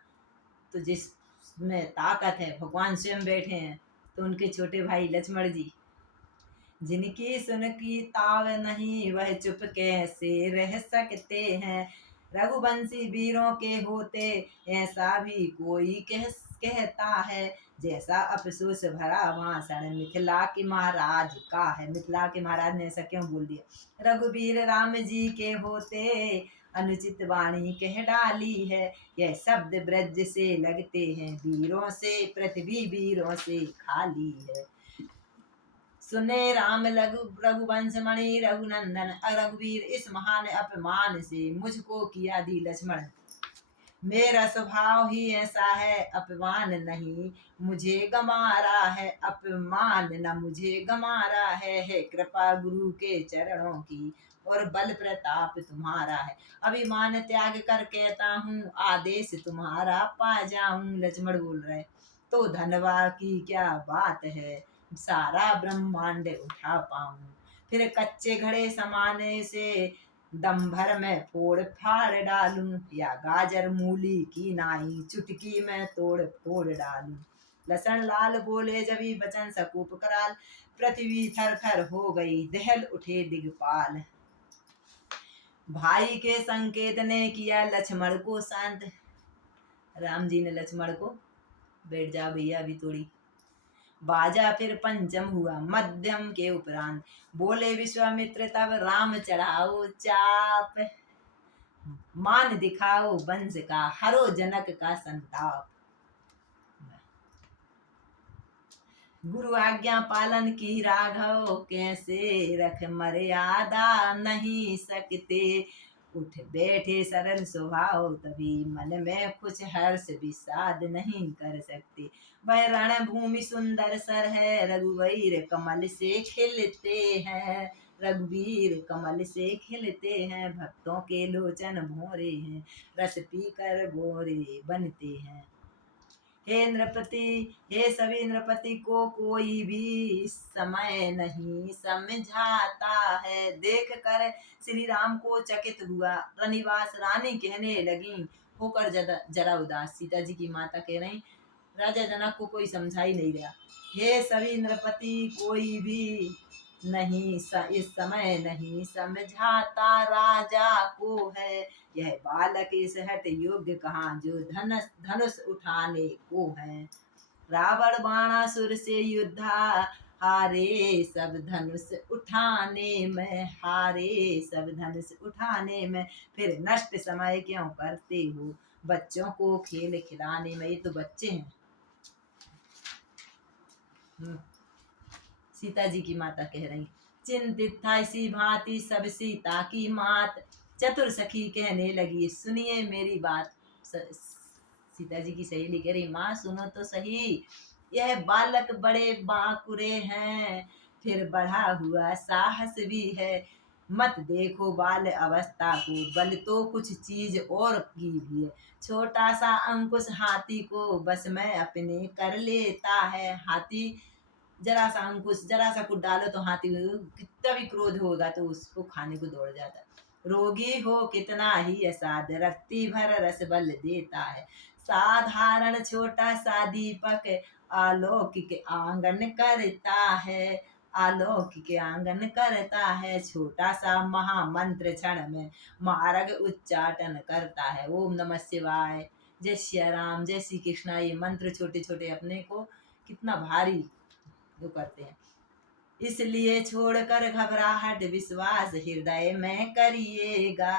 तो जिसमें ताकत है भगवान स्वयं बैठे हैं। तो उनके छोटे भाई लक्ष्मण जी, जिनकी सुन की ताव नहीं वह चुप कैसे रह सकते हैं। रघुवंशी वीरों के होते ऐसा भी कोई कहता है, जैसा अफसोस भरा भाषण मिथिला के महाराज का है। मिथिला के महाराज ने ऐसा क्यों बोल दिया। रघुवीर राम जी के होते अनुचित वाणी कह डाली है, यह शब्द ब्रज से लगते हैं वीरों से पृथ्वी वीरों से खाली है। सुने राम रघुवंश मणि रघुनंदन रघुवीर, इस महान अपमान से मुझको किया दी लक्ष्मण। मेरा स्वभाव ही ऐसा है, अपमान नहीं मुझे गमारा है, अपमान न मुझे गमारा है कृपा गुरु के चरणों की और बल प्रताप तुम्हारा है। अभिमान त्याग कर कहता हूँ, आदेश तुम्हारा पा जाऊं। लक्ष्मण बोल रहे, तो धनवा की क्या बात है, सारा ब्रह्मांड उठा पाऊं। फिर कच्चे घड़े समाने से दम भर में फोड़ फाड़ डालूं, या गाजर मूली की नाई चुटकी में तोड़ फोड़ डालूं। लसन लाल बोले जबी बचन सकूप कराल, पृथ्वी थर थर हो गई दहल उठे दिगपाल। भाई के संकेत ने किया लक्ष्मण को शांत। राम जी ने लक्ष्मण को, बैठ जा भैया अभी थोड़ी। बाजा फिर पंचम हुआ मध्यम के उपरांत, बोले विश्वामित्र तब राम चढ़ाओ चाप, मान दिखाओ वंश का हरो जनक का संताप। गुरु आज्ञा पालन की राघव, कैसे रख मर्यादा नहीं सकते। उठ बैठे सरल स्वभाव, तभी मन में कुछ हर्ष विषाद नहीं कर सकते। वह रणभूमि सुंदर सर है, रघुवीर कमल से खिलते हैं। रघुवीर कमल से खिलते हैं, भक्तों के लोचन भोरे हैं, रस पीकर गोरे बनते हैं। हे नृपति, हे सभी नृपति को कोई भी समय नहीं समझाता है। देख कर श्री राम को चकित हुआ रनिवास रानी कहने लगी, होकर जरा उदास। सीता जी की माता कह रही, राजा जनक को कोई समझा ही नहीं रहा। हे सभी नृपति कोई भी नहीं इस समय नहीं समझाता राजा को है, यह बालक इस हट योग्य कहाँ जो धनुष उठाने को है। रावण बाणासुर से युद्धा हारे सब धनुष उठाने में, हारे सब धनुष उठाने में, फिर नष्ट समय क्यों करते हो बच्चों को खेल खिलाने में। ये तो बच्चे हैं। सीता जी की माता कह रही, चिंतित था इसी भांति सब सीता की मात, चतुर सखी कहने लगी सुनिए मेरी बात। सीता जी की सहेली कह रही, माँ सुनो तो सही, यह बालक बड़े बांकुरे हैं, फिर बढ़ा हुआ साहस भी है, मत देखो बाल अवस्था को, बल तो कुछ चीज और की भी है। छोटा सा अंकुश हाथी को बस में अपने कर लेता है। हाथी जरा सा अंकुश, जरा सा कुछ डालो तो हाथी कितना भी क्रोध होगा तो उसको खाने को दौड़ जाता है। रोगी हो कितना ही असाध, रत्ती भर रस बल देता है। साधारण छोटा सा दीपक अलौकिक आंगन करता है, अलौकिक आंगन करता है। छोटा सा महामंत्र क्षण में मार्ग उच्चाटन करता है। ओम नमः शिवाय, जय श्री राम, जय श्री कृष्णा, ये मंत्र छोटे छोटे अपने को कितना भारी वो करते हैं। इसलिए छोड़कर घबराहट विश्वास हृदय में करिएगा,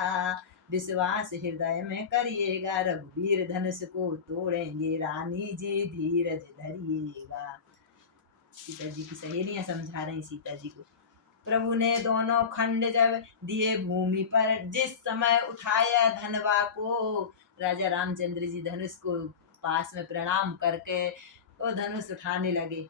विश्वास हृदय में करिएगा। रघुवीर धनुष को तोड़ेंगे, रानी जी धीरज धरिएगा। सीता जी की सहेलियां समझा रही सीता जी को। प्रभु ने दोनों खंड जब दिए भूमि पर, जिस समय उठाया धनवा को, राजा रामचंद्र जी धनुष को पास में प्रणाम करके वो धनुष उठाने लगे।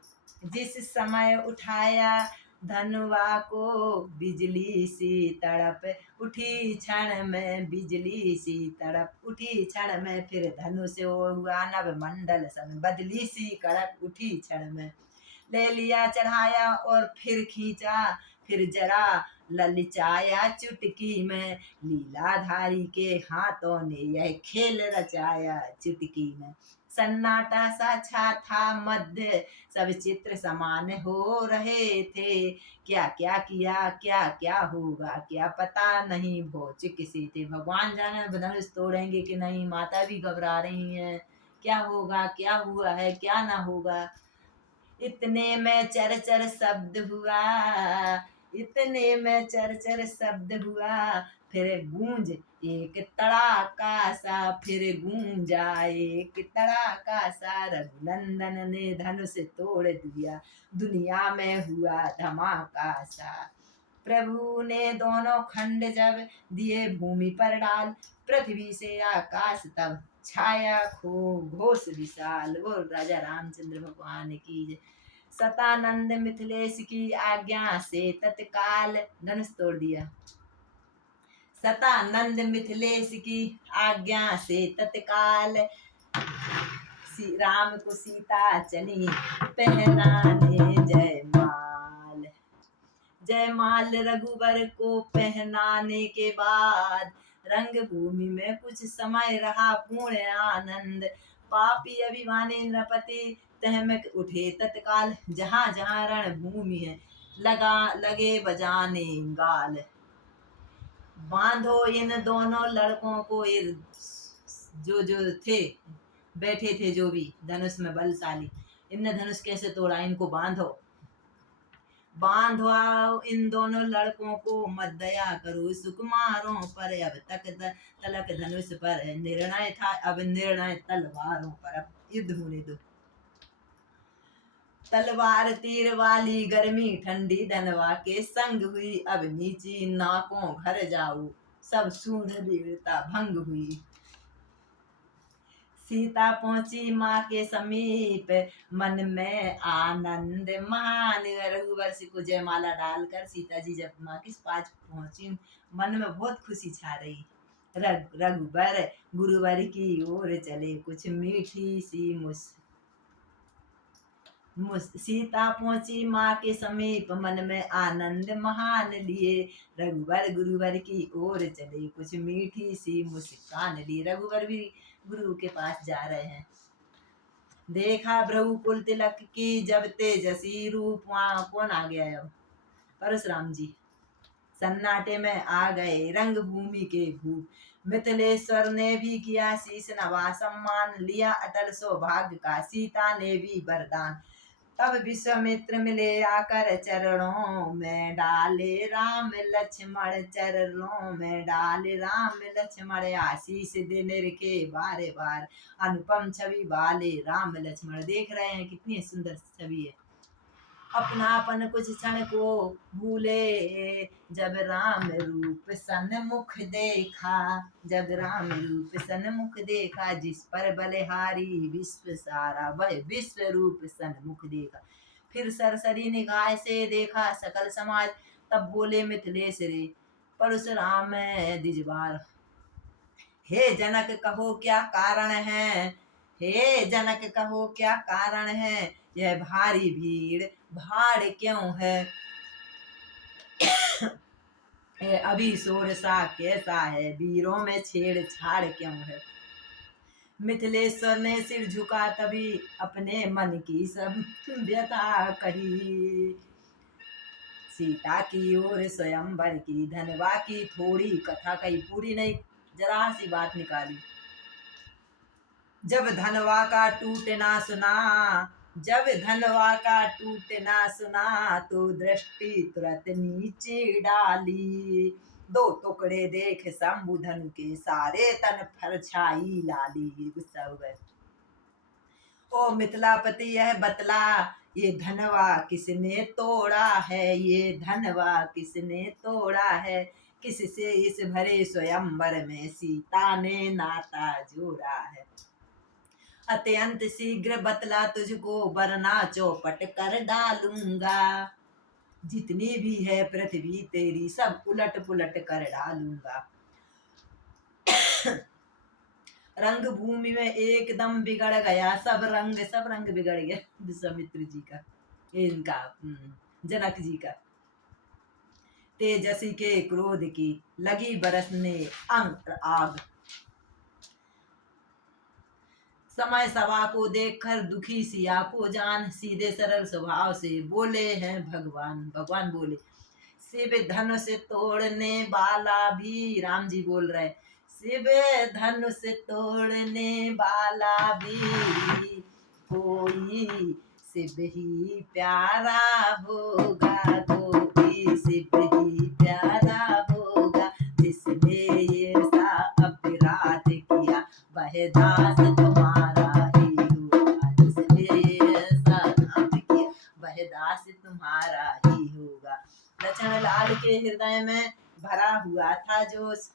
जिस समय उठाया धनुवा को, बिजली सी तड़प उठी क्षण में, बिजली सी तड़प उठी क्षण में, फिर धनुष हुआ नभ मंडल सन, बदली सी कड़क उठी क्षण में। ले लिया चढ़ाया और फिर खींचा, फिर जरा ललचाया चुटकी में, लीलाधारी के हाथों ने यह खेल रचाया चुटकी में। सन्नाटा सा छा था मध्य, सब चित्र समान हो रहे थे, क्या क्या किया क्या क्या होगा क्या पता नहीं, भौचुक से थे। भगवान जाने धनुष तोड़ेंगे कि नहीं, माता भी घबरा रही हैं, क्या होगा क्या हुआ है क्या ना होगा। इतने में चरचर शब्द हुआ, इतने में चरचर शब्द हुआ, फिर गूंज एक तड़ाका सा, फिर गूंजा एक तड़ाका सा। रघुनंदन ने धनुष तोड़ दिया, दुनिया में हुआ धमाका सा। प्रभु ने दोनों खंड जब दिए भूमि पर डाल, पृथ्वी से आकाश तब छाया खो घोष विशाल। वो राजा रामचंद्र भगवान की। सतानंद मिथिलेश की आज्ञा से तत्काल धनुष तोड़ दिया। सतानंद मिथिलेश की आज्ञा से तत्काल श्री राम को सीता चली पहनाने जयमाल। जयमाल रघुवर को पहनाने के बाद रंग भूमि में कुछ समय रहा पूर्ण आनंद। पापी अभिमानी नृपति तहमक उठे तत्काल, जहाँ जहाँ रण भूमि है लगे बजाने गाल। बांधो इन दोनों लड़कों को, जो जो थे बैठे थे जो भी धनुष में बलशाली, इनने धनुष कैसे तोड़ा, इनको बांधो। बांधो इन दोनों लड़कों को, मत दया करो सुकुमारों पर, अब तक तलक धनुष पर निर्णय था, अब निर्णय तलवारों पर, अब युद्ध होने दो। तलवार तीर वाली गर्मी ठंडी धनवा के संग हुई, अब नीची नाकों घर जाओ, सब सूढ़ वीरता भंग हुई। सीता पहुंची माँ के समीप, मन में आनंद महान। रघुवर को जयमाला डालकर सीता जी जब माँ के पास पहुंची, मन में बहुत खुशी छा रही। रघुवर गुरुवर की ओर चले, कुछ मीठी सी सीता पहुंची माँ के समीप, मन में आनंद महान लिए। रघुवर गुरुवर की ओर चले, कुछ मीठी सी मुस्कान ली। रघुवर भी गुरु के पास जा रहे हैं। देखा भ्रु कुल तिलक की जब तेजसी रूप, वहाँ कौन आ गया है? परशुराम जी सन्नाटे में आ गए रंग भूमि के भूप। मिथिलेश्वर ने भी किया शीश नवा, सम्मान लिया अटल सौभाग्य का। सीता ने भी वरदान तब विश्वामित्र मिले आकर चरणों में, डाले राम लक्ष्मण चरणों में, डाले राम लक्ष्मण आशीष देने के बारे बार। अनुपम छवि वाले राम लक्ष्मण देख रहे हैं कितनी सुंदर छवि है। अपनापन कुछ क्षण को भूले, जब राम रूप सन्मुख देखा, जब राम रूप सन्मुख देखा। जिस पर बलिहारी विश्व सारा, वह विश्व रूप सन्मुख देखा। फिर सरसरी निगाह से देखा सकल समाज, तब बोले मिथिलेश रे परशुराम द्विजबार। हे जनक कहो क्या कारण है, हे जनक कहो क्या कारण है, यह भारी भीड़ भाड़ क्यों है। अभी शोर सा कैसा है, वीरों में छेड़छाड़ क्यों है। मिथिलेश्वर ने सिर झुका तभी अपने मन की सब व्यथा कही। सीता की ओर स्वयंवर की धनवा की थोड़ी कथा कही, पूरी नहीं जरा सी बात निकाली। जब धनवा का टूटना सुना, जब धनवा का टूटना सुना, तो दृष्टि तुरंत नीचे डाली। दो टुकड़े देख शंभु धनु के, सारे तन पर छाई लाली। गुस्सा हो गए। ओ मिथिलापति यह बतला, ये धनवा किसने तोड़ा है, ये धनवा किसने तोड़ा है। किससे इस भरे स्वयंवर में सीता ने नाता जोड़ा है। अत्यंत शीघ्र बतला तुझको, वरना चौपट कर डालूंगा। जितनी भी है पृथ्वी तेरी, सब उलट पुलट कर डालूंगा। रंग भूमि में एकदम बिगड़ गया, सब रंग बिगड़ गया विश्वामित्र जी का, इनका जनक जी का। तेजसी के क्रोध की लगी बरसने अंग आग। समय सभा को देखकर दुखी सिया को जान, सीधे सरल स्वभाव से बोले हैं भगवान। भगवान बोले शिव धनुष तोड़ने वाला भी, राम जी बोल रहे शिव धनुष तोड़ने वाला भी, कोई शिव ही प्यारा होगा, कोई शिव ही प्यारा होगा। जिसने ये सा अपराध किया, वह दास तुम्हारा ही होगा। जिसने ऐसा पाप किया, वह दास तुम्हारा ही होगा। लक्ष्मण लाल के हृदय में भरा हुआ था जोश।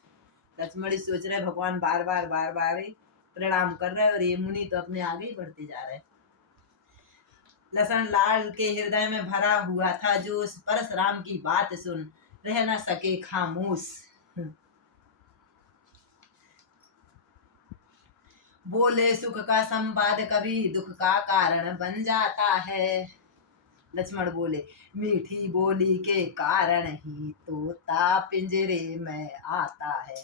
लक्ष्मण सोच रहे भगवान बार बार प्रणाम कर रहे, और ये मुनि तो अपने आगे ही बढ़ते जा रहे। लक्ष्मण लाल के हृदय में भरा हुआ था जोश, परशुराम की बात सुन रह न सके खामोश। बोले सुख का संवाद कभी दुख का कारण बन जाता है। लक्ष्मण बोले मीठी बोली के कारण ही तोता पिंजरे में आता है।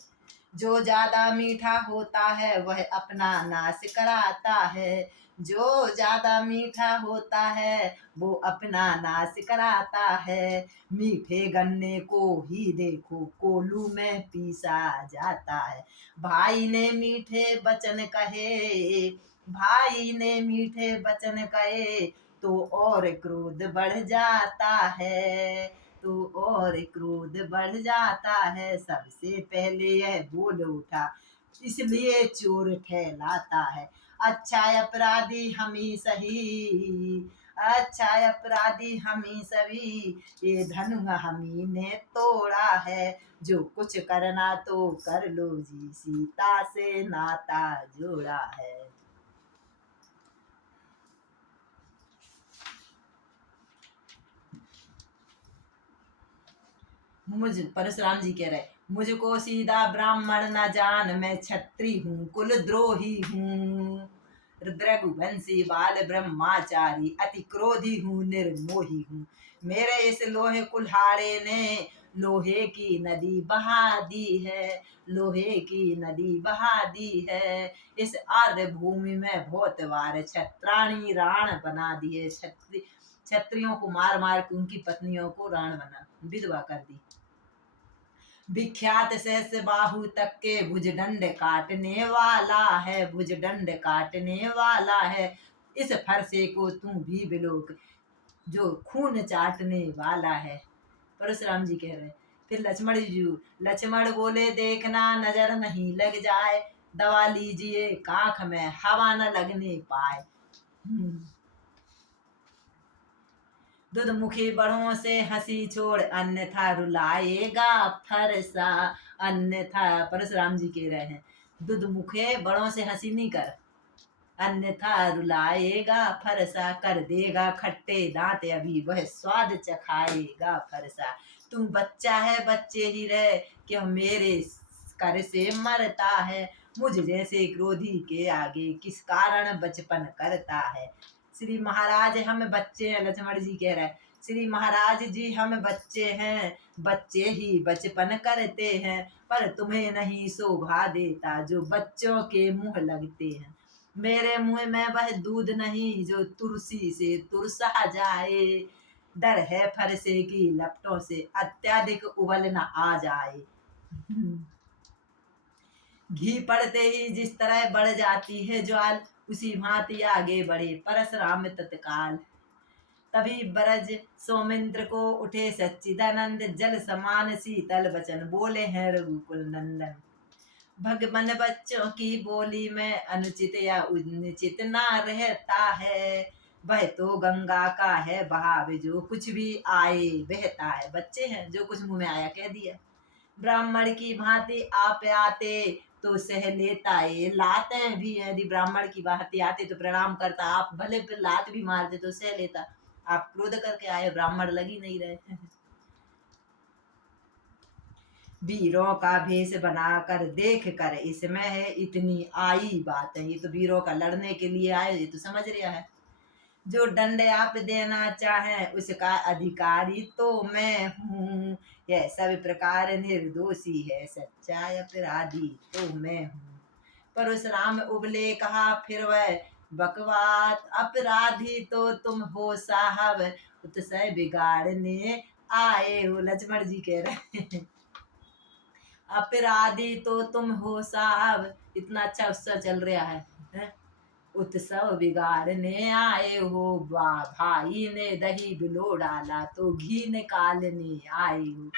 जो ज्यादा मीठा होता है वह अपना नाश कराता है। जो ज्यादा मीठा होता है वो अपना नाश कराता है। मीठे गन्ने को ही देखो कोल्हू में पीसा जाता है। भाई ने मीठे वचन कहे, भाई ने मीठे वचन कहे, तो और क्रोध बढ़ जाता है, तो और क्रोध बढ़ जाता है। सबसे पहले यह बोल उठा, इसलिए चोर ठहराता है। अच्छा अपराधी हम ही सही, अच्छा अपराधी हम ही सभी, ये धनु हम ही ने तोड़ा है। जो कुछ करना तो कर लो जी, सीता से नाता जोड़ा है। परशुराम जी कह रहे मुझको सीधा ब्राह्मण न जान, मैं क्षत्रि हूँ कुल द्रोही हूँ। रघुवंशी बाल ब्रह्माचारी, अति क्रोधी हूँ निर्मोही हूँ। मेरे इस लोहे कुल्हाड़े ने लोहे की नदी बहा दी है, लोहे की नदी बहा दी है। इस आर्य भूमि में बहुत बार छत्राणी राण बना दिए, क्षत्रियों को मार मार के उनकी पत्नियों को राण बना विधवा कर दी। विख्यात सहस बाहु तक के भुजदंड काटने वाला है, भुजदंड काटने वाला है। इस फरसे को तू भी बिलोक जो खून चाटने वाला है। परशुराम जी कह रहे। फिर लक्ष्मण बोले देखना नजर नहीं लग जाए, दवा लीजिए काख में हवा न लगने पाए। दुध मुखी बड़ों से हंसी छोड़ अन्यथा रुलाएगा फरसा, अन्यथा परशुराम जी कह रहे हैं दुध मुखे बड़ों से हंसी नहीं कर, अन्यथा रुलाएगा फरसा, कर देगा खट्टे दांत अभी वह स्वाद चखाएगा फरसा। तू बच्चा है बच्चे ही रहे, क्यों मेरे कर से मरता है, मुझ जैसे क्रोधी के आगे किस कारण बचपन करता है। श्री महाराज हम बच्चे हैं, लक्ष्मण जी कह रहे हैं श्री महाराज जी हम बच्चे हैं, बच्चे ही बचपन करते हैं, पर तुम्हें नहीं शोभा देता जो बच्चों के मुंह लगते हैं। मेरे मुंह में वह दूध नहीं जो तुलसी से तुरसा जाए, डर है फरसे की लपटों से अत्यधिक उबल न आ जाए। घी पड़ते ही जिस तरह बढ़ जाती है ज्वाल, उसी भांति आगे बढ़े परशुराम तत्काल। तभी ब्रज सौमित्र को उठे सच्चिदानंद, जल समान शीतल वचन बोले हैं रघुकुल नंदन। भगवान बच्चों की बोली में अनुचित या उचित ना रहता है, वह तो गंगा का है बहाव जो कुछ भी आए बहता है। बच्चे हैं जो कुछ मुंह में आया कह दिया। ब्राह्मण की भांति आप आते तो सह लेता ये लाते भी है, यदि ब्राह्मण की भांति आते तो प्रणाम करता, आप भले लात भी मारते तो सह लेता। आप क्रोध करके आए, ब्राह्मण लग ही नहीं रहे। वीरों का भेष बनाकर देख कर इसमें है इतनी आई बात है। ये तो वीरों का लड़ने के लिए आए, ये तो समझ रहा है। जो दंड आप देना चाहे उसका अधिकारी तो मैं हूँ, यह सब प्रकार निर्दोषी है सच्चा अपराधी तो मैं हूँ। परशुराम उबले कहा फिर वह बकवास, अपराधी तो तुम हो साहब, उत्सव बिगाड़ने आए हो। लक्ष्मण जी कह रहे हैं अपराधी तो तुम हो साहब, इतना अच्छा उत्सव चल रहा है, उत्सव बिगाड़ने आए हो। भाई ने दही बिलो डाला तो घी निकालने आए हो।